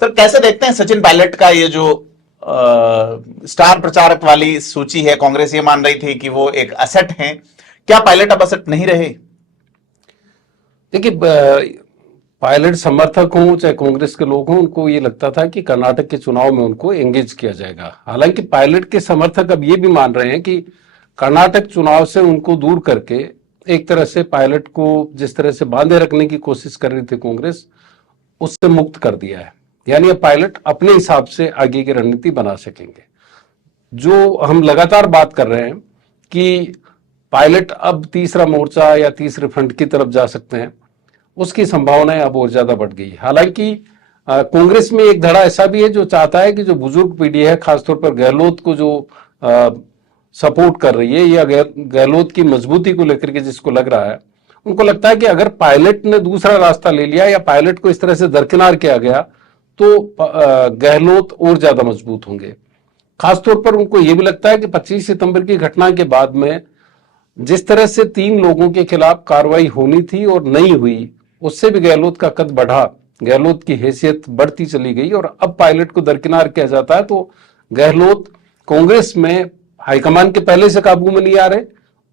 Sir कैसे देखते हैं सचिन पायलट का ये जो स्टार प्रचारक वाली सूची है? कांग्रेस ये मान रही थी कि वो एक असेट हैं, क्या पायलट अब असेट नहीं रहे? देखिए, पायलट समर्थक हों चाहे कांग्रेस के लोग हों, उनको ये लगता था कि कर्नाटक के चुनाव में उनको एंगेज किया जाएगा। हालांकि पायलट के समर्थक अब ये भी मान रहे हैं कि कर्नाटक चुनाव से उनको दूर करके एक तरह से पायलट को जिस तरह से बांधे रखने की कोशिश कर रही थी कांग्रेस, उससे मुक्त कर दिया है। यानी अब पायलट अपने हिसाब से आगे की रणनीति बना सकेंगे। जो हम लगातार बात कर रहे हैं कि पायलट अब तीसरा मोर्चा या तीसरे फ्रंट की तरफ जा सकते हैं, उसकी संभावनाएं अब और ज्यादा बढ़ गई। हालांकि कांग्रेस में एक धड़ा ऐसा भी है जो चाहता है कि जो बुजुर्ग पीढ़ी है, खासतौर पर गहलोत को जो सपोर्ट कर रही है या गहलोत की मजबूती को लेकर के जिसको लग रहा है, उनको लगता है कि अगर पायलट ने दूसरा रास्ता ले लिया या पायलट को इस तरह से दरकिनार किया गया तो गहलोत और ज्यादा मजबूत होंगे। खासतौर पर उनको यह भी लगता है कि 25 सितंबर की घटना के बाद में जिस तरह से 3 लोगों के खिलाफ कार्रवाई होनी थी और नहीं हुई, उससे भी गहलोत का कद बढ़ा, गहलोत की हैसियत बढ़ती चली गई और अब पायलट को दरकिनार किया जाता है तो गहलोत कांग्रेस में हाईकमान के पहले से काबू में नहीं आ रहे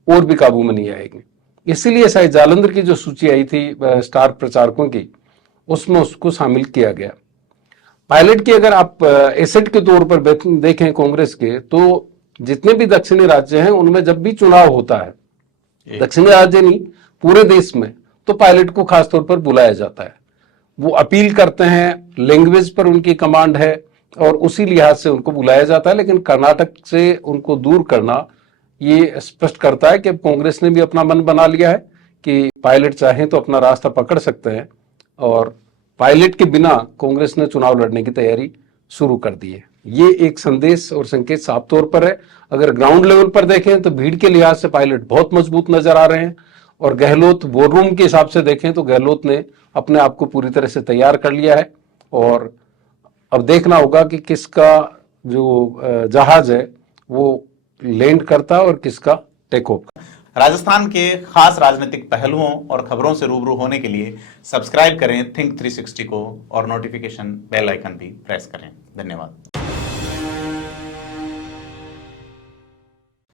और भी काबू में नहीं आएंगे। इसीलिए शायद जालंधर की जो सूची आई थी स्टार प्रचारकों की, उसमें उसको शामिल किया गया। पायलट की अगर आप एसेट के तौर पर देखें कांग्रेस के, तो जितने भी दक्षिणी राज्य हैं उनमें जब भी चुनाव होता है, दक्षिणी राज्य नहीं पूरे देश में, तो पायलट को खासतौर पर बुलाया जाता है। वो अपील करते हैं, लैंग्वेज पर उनकी कमांड है और उसी लिहाज से उनको बुलाया जाता है। लेकिन कर्नाटक से उनको दूर करना ये स्पष्ट करता है कि कांग्रेस ने भी अपना मन बना लिया है कि पायलट चाहें तो अपना रास्ता पकड़ सकते हैं और पायलट के बिना कांग्रेस ने चुनाव लड़ने की तैयारी शुरू कर दी है। ये एक संदेश और संकेत साफ तौर पर है। अगर ग्राउंड लेवल पर देखें तो भीड़ के लिहाज से पायलट बहुत मजबूत नजर आ रहे हैं और गहलोत वॉर रूम के हिसाब से देखें तो गहलोत ने अपने आप को पूरी तरह से तैयार कर लिया है और अब देखना होगा कि किसका जो जहाज है वो लैंड करता है और किसका टेक ऑफ। राजस्थान के खास राजनीतिक पहलुओं और खबरों से रूबरू होने के लिए सब्सक्राइब करें थिंक 360 को और नोटिफिकेशन बेल आइकन भी प्रेस करें। धन्यवाद।